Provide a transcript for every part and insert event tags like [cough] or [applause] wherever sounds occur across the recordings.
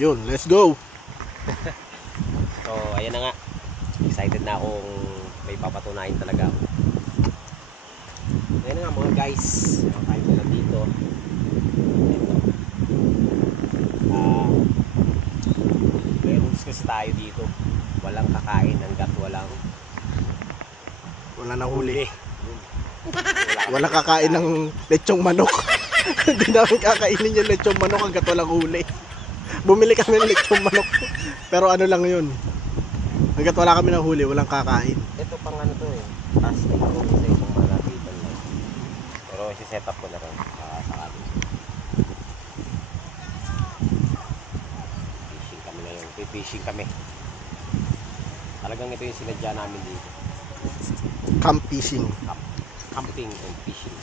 Yun, let's go. [laughs] So, ayan na nga. Excited na akong may papatunayan talaga ako. Ayan na nga mga guys. Ang kain nila dito. Ito. Ah, may rules kasi tayo dito. Walang kakain hanggat walang Wala na huli. [laughs] Wala kakain ng lechong manok. [laughs] Hindi namin kakainin yung lechong manok hanggat walang huli. Bumili kami ng lechong manok. Pero ano lang yun. Hanggat wala kami ng huli, walang kakain. Ito pang ano to eh. Casting ko sa isang malapitan lang. Pero isi-set up ko na rin sa sakali. Fishing kami na yun. Fishing kami. Talagang ito yung sinadya namin dito. Camp fishing. Camping and fishing.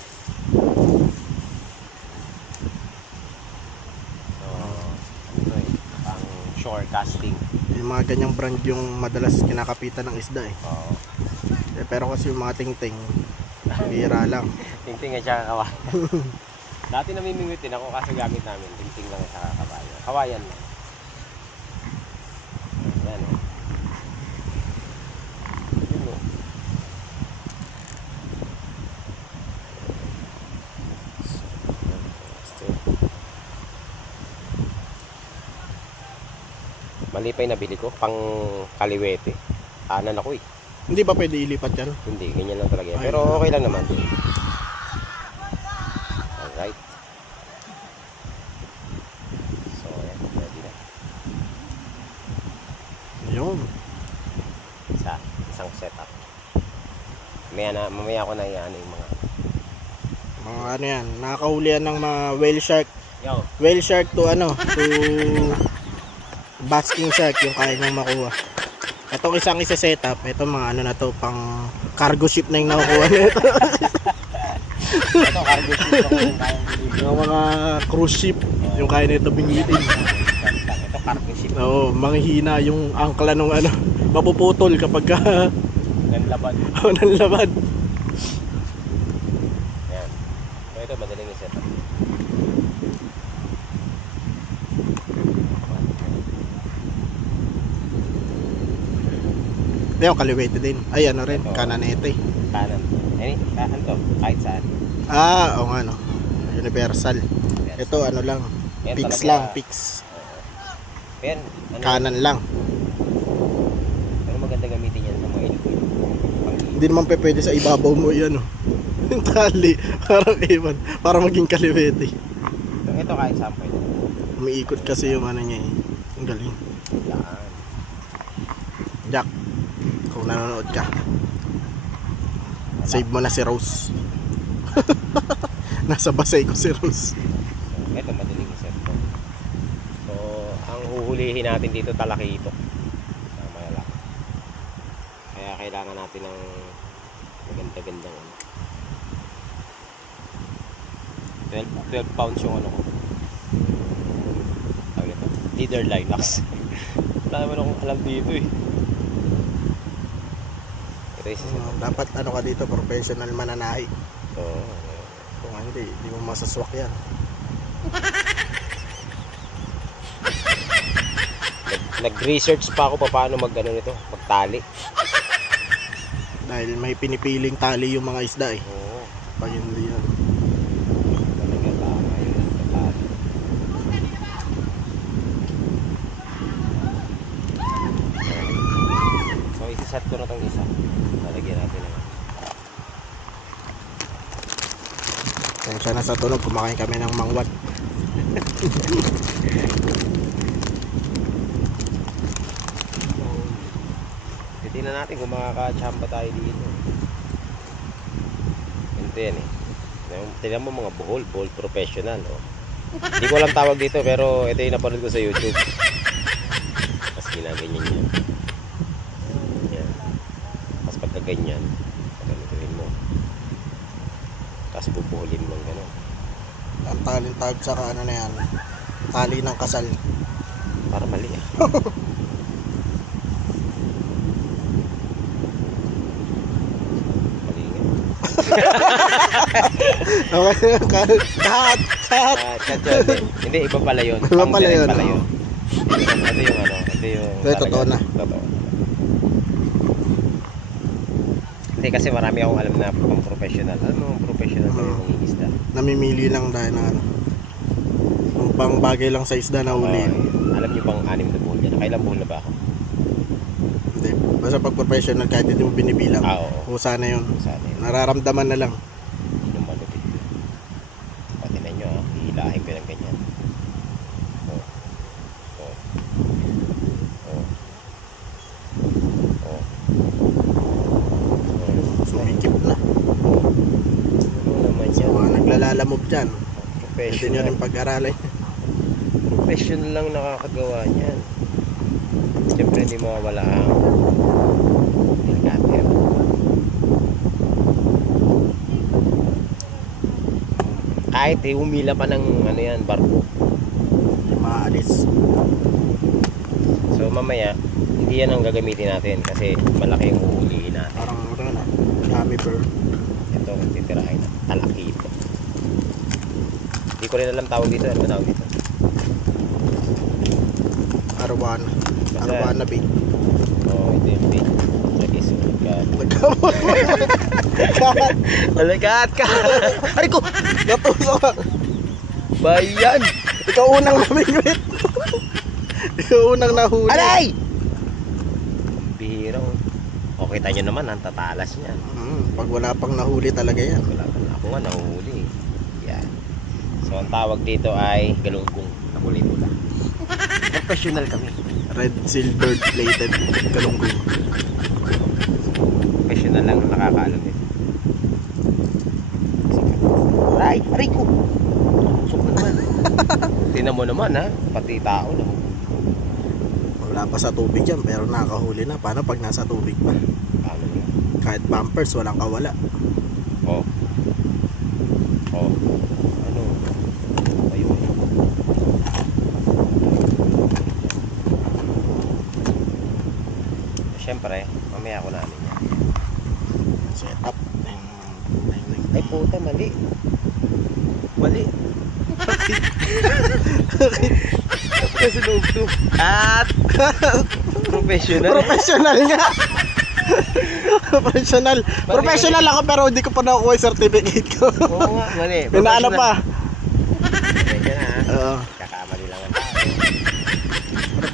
So, ano eh, pang shore casting. Yung mga ganyang brand yung madalas kinakapitan ng isda eh. Oo. Eh, Pero kasi yung mga ting-ting, bira lang. [laughs] Tingting at saka kawayan. [laughs] Dati namimingwitin ako kasi gamit namin. Tingting lang at saka kawayan. Kawayan lang. Yan o. Yun o. Mali pa yung nabili ko. Pang kaliwete. Anan ako eh. Hindi ba pwede ilipat yan? Hindi, ganyan lang talaga yan. Pero okay lang naman. Alright. So, ayan. Ready na. Yun. Isa, isang setup. Mamaya, na, mamaya ako na iyan yung mga... Mga ano yan, nakakahuli yan ng mga whale shark. Yo! Whale shark to ano, to [laughs] basking shark yung kaya niyang makuha. Itong isang isa setup, ito mga ano na to, pang cargo ship na yung nakukuha nito. [laughs] Ito, cargo ship yung mga cruise ship, yung kaya nito bingwitin. Ito, cargo ship. Oo, manghihina yung angkla nung ano, mapuputol kapag [laughs] ka Nanlaban. oh, nanlaban. Yan. Ito, madaling yung setup. Hindi, kaliwete din. Ay, ano rin, kananete. Kanan. Any, kanan to. Kahit saan. Ah, oo nga no. Universal. Yes. Ito ano lang, Yan fix talaga. lang. Oo. Yan. Ano, Kanan lang. Pero maganda gamitin yan sa mga. Pang Hindi naman pe pwede sa ibabaw mo yan, oh. [laughs] Yung tali, parang iwan, para maging kaliwete. Ito, ito kahit saan pwede. Umiikot kasi yung ano niya eh. Ang galing. Yan. Jack, kung nanonood ka, save mo na si Rose. [laughs] Nasa basay ko si Rose. Ito madaling iset to. So, ang huhulihin natin dito talaki ito. Sa malalaki. Kaya kailangan natin ng maganda-gandang ano. 12, 12 pounds yung ano ko. Leader Lilacs. [laughs] Wala naman akong alam dito eh. Yung Uh, dapat ano ka dito, professional mananahi. ito. Kung hindi, hindi mo masaswak yan. Nag- Nag-research pa ako pa paano mag ano nito, magtali. Dahil may pinipiling tali yung mga isda eh. Oo. Pag hindi yan. Talaga tama yun. Tali. So, isa-set ko na tong isa. Lalagyan natin ng Kaya na sa tunog, kumakain kami ng mangwat. [laughs] Titignan natin kung makakachamba tayo dito. Ganito yan eh. Tingnan mo mga buhol, buhol professional. Oh. Hindi ko alam tawag dito pero ito yung napanood ko sa YouTube. [laughs] Tapos ginaganyan yan. Yan. Tapos pagka ganyan, ganituin mo. Tapos bubuholin mo ng gano'n. Ang taling tawag sa ano na yan, tali ng kasal. Para mali ah. Nga. [laughs] Okay, cut, cut, cut. Ah, cut. Hindi, iba pala yun. Iba pala yun, Pala oo. yun. ito yung ano, ito yung... Ito yung totoo na. Totoo. Hindi kasi marami akong alam na pang professional. Alam mo, professional kami Oo. mga isda. Namimili lang dahil na ano. Kung pang bagay lang sa isda na huli. alam niyo bang anim na buhol yan? Kailang buhol na ba ako? Hindi. Basta pag professional kahit hindi mo binibilang. Ah, oo. Kusa na yun. Sana yun. Nararamdaman na lang. Hindi naman malupit yun. Pati na nyo, ah. hihilahin ko ng ganyan. Oh. Oh. Oh. Oh. Oh. Sumikip na. Ano naman yan? mga naglalalamog dyan. Pwede nyo rin pag-aralin. Professional lang nakakagawa niyan. Siyempre hindi mawawala ang helicopter. Kahit eh, umila pa ng ano yan, barko. Maalis. So mamaya, hindi yan ang gagamitin natin kasi malaki yung uulihin natin. Parang ano na. Dami per. Ito ang titirahin na talakito. Hindi ko rin alam tawag dito. Ano tawag dito? Arwana. Basta- Arwana bait. Oh, ito yung bait. Lagi sulit ka. Nagkamot mo. Alagat ka! Ay ko! Natusok ka. Bayan! Ikaw unang namingwit. Ikaw unang nahuli. Aray! Bihira oh. O kita nyo naman, ang tatalas niyan. Hmm, pag wala pang nahuli talaga yan. Wala pa na ako nga nahuhuli. Yan. So ang tawag dito ay galunggong. Nahuli nila. Professional kami. Red silver plated galunggong. Professional lang ang nakakaalam eh. Aray! Aray ko! Tusok na naman. [laughs] Tinan mo naman ha. Pati tao na. Wala pa sa tubig yan pero nakahuli na. Paano pag nasa tubig pa? Paano na? Kahit bumpers walang kawala. Oh. Oh. Ano? Ayun. Siyempre, mamaya ko na ano yan. Set up. Ay puta, mali. Mali. Kasi loob to. At professional. Professional nga. Professional. Professional ako pero hindi ko pa nakuha yung certificate ko. Oo nga, mali. Pinaano pa? Professional ha. Oo. Kakamali lang ang tao.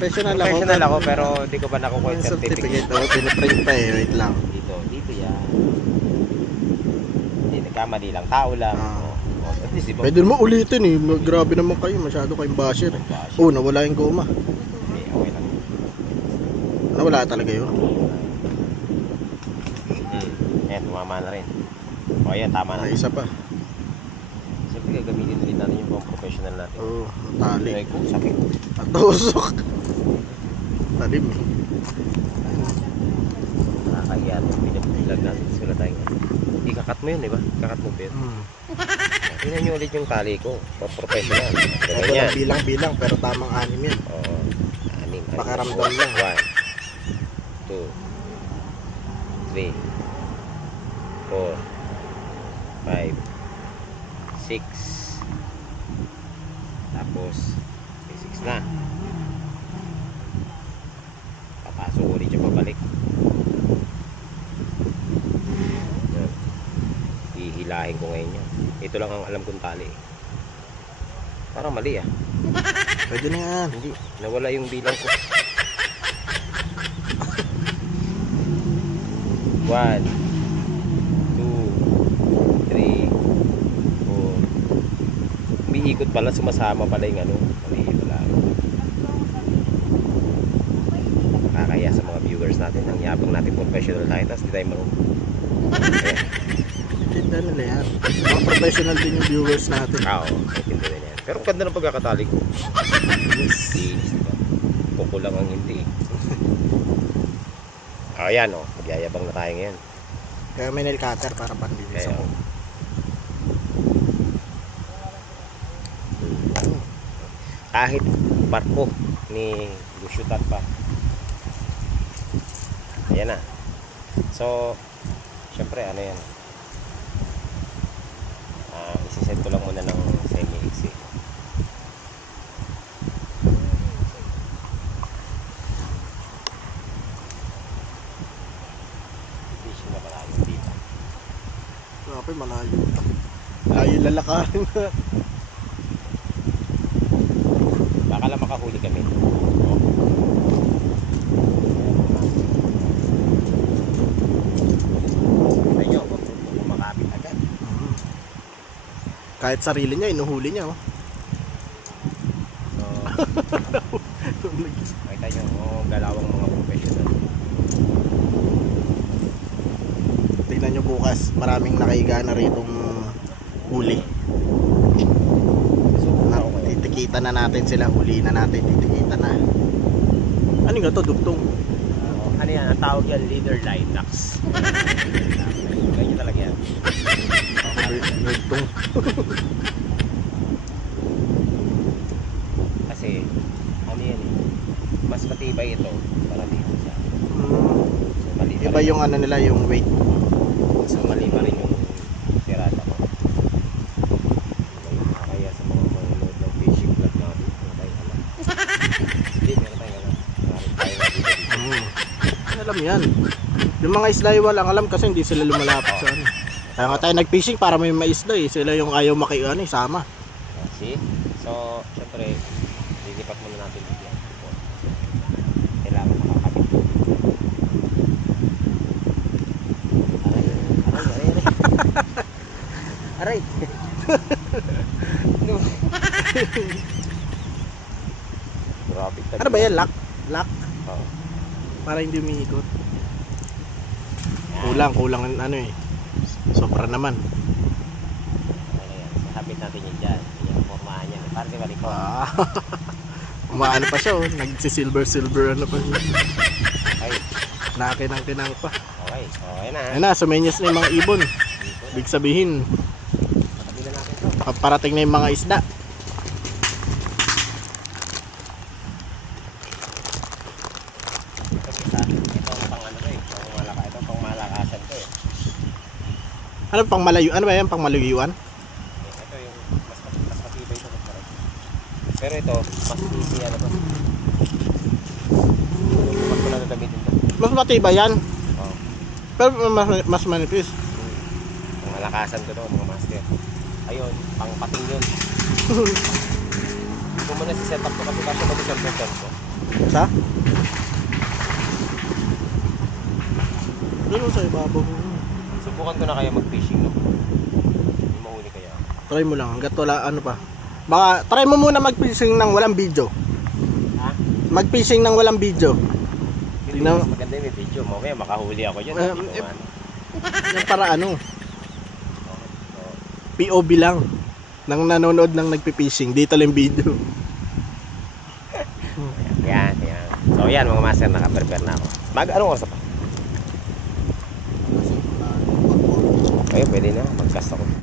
Professional ako. Professional ako pero hindi ko pa nakukuha Yung certificate. certificate ako, piniprint pa eh. Wait lang. Dito, dito yan. Hindi, nagkamali lang. Tao lang. Ah. Oh, at least? Pwede mo ulitin eh. Grabe naman kayo. Masyado kayong basher. eh. Oh, nawala yung goma. Hindi, okay lang. Nawala talaga yun. Hmm. Ayan, tumama na rin. O, ayan, tama na. May isa pa. Siyempre, gagamitin ulit natin yung pang professional natin. Oo, oh, tali. Ay, ko, sakit. At tusok. Talim. Nakakahiya ito. Pinapilag natin. Sula tayo. Ikakat mo yun, di ba? Ikakat mo, Ben. Hmm. Tingnan nyo ulit yung tali ko. Professional. Ganyan. lang bilang-bilang pero tamang anim yan. Oo. Anim. Pakaramdam lang. One. Two. Three. Four. Five. Six. Tapos, may six na. Papasok ulit yung pabalik. Yan. Hihilahin ko ngayon yan. Ito lang ang alam kong tali. Parang mali ah. [laughs] Pwede na yan. Hindi, nawala yung bilang ko. One, two, three, four. Umiikot pala, sumasama pala yung ano. Mali pala. Nakakaya sa mga viewers natin. Ang yabang natin professional tayo, tapos di tayo marunong. Ayan. [laughs] Tinda nila yan. Mga professional din yung viewers natin. Ah, Oo, naintindihan na yan. Pero ang ganda ng pagkakatali ko. Yes. Linis, diba? Kuko lang ang hindi. Ah, yan oh. Magyayabang na tayo ngayon. Kaya may nail cutter para pandilis Kaya, ako. kahit barko ni Lusyutan pa. Ayan na. So, syempre, ano yan. Lagyan ko lang muna ng semi-exe. Fishing na malayo dito. Grabe, malayo. Layo lalakarin. Baka lang makahuli kami. Kahit sarili niya, inuhuli niya. Oh. [laughs] So, makita nyo, oh, galawang mga professional. Tingnan nyo bukas, maraming nakahiga na ritong huli. So, Na, ako ngayon. titikita na natin sila, huli na natin, titikita na. Ano nga to, dugtong? Ano yan? Ang tawag yan, leader Linux. [laughs] Ganyan talaga yan. Dugtong. Kasi, ano yan eh, mas matibay ito para dito sa so, mali pa iba rin- yung ano nila, yung weight. so mali pa rin yung tirada ko. Kaya sa mga manonood ng fishing vlog natin, kung tayo alam. Hindi, meron tayong alam. Meron tayong nakita dito. Mm. Alam yan. Yung mga isla walang alam kasi hindi sila lumalapit sa ano. Kaya nga tayo nag-fishing para may maisda eh. Sila yung ayaw maki ano, eh, sama. See? So, syempre, lilipat muna natin dito yan. Kailangan makakabit. Aray, aray, aray, aray. [laughs] no. [laughs] Grabe ka. Ano ba yan? Lock? Lock? Oo. Para hindi umiikot. Kulang, kulang ang ano eh. Sobra naman. Habit natin yun dyan. Yan ang formahan yan. Para di balik ko. Ah. [laughs] Umaano pa siya oh. Nagsi-silver silver ano pa siya. Okay. Nakinang kinang pa. Okay. Okay na. Ayun na, sumenyos na yung mga ibon. Ibig sabihin, paparating na yung mga isda. Itong isa, ito ang pang ano to eh. Pang malaka, ito pang malakasan to eh. Ano pang malayo? Ano ba yan? Pang malayuan? Ito yung mas, mas matibay ito. Mas marami. Pero ito, mas easy ano to. Mas ko na gagamitin to. Mas matibay yan. Oh. Pero mas, mas manipis. Pang malakasan ko to mga master. Ayun, pang pating yun. [laughs] Hindi ko muna si setup ko kasi kasi mag isang person ko. Sa? Doon sa ibabaw. Subukan ko na kaya mag-fishing no. Hindi mahuli kaya. Try mo lang. Hanggat wala ano pa. Baka, try mo muna mag-fishing ng walang video. Ha? Mag-fishing ng walang video. Hindi mas maganda yung video. Mamaya makahuli ako dyan. Um, ko eh, ano. Yan para ano, So, POV lang. Nang nanonood ng nagpi-fishing. Dito lang video. [laughs] Yan, yan. So yan mga master, naka-prepare na ako. Mag, anong oras na pa? Kayo, pwede na. Mag-cast ako.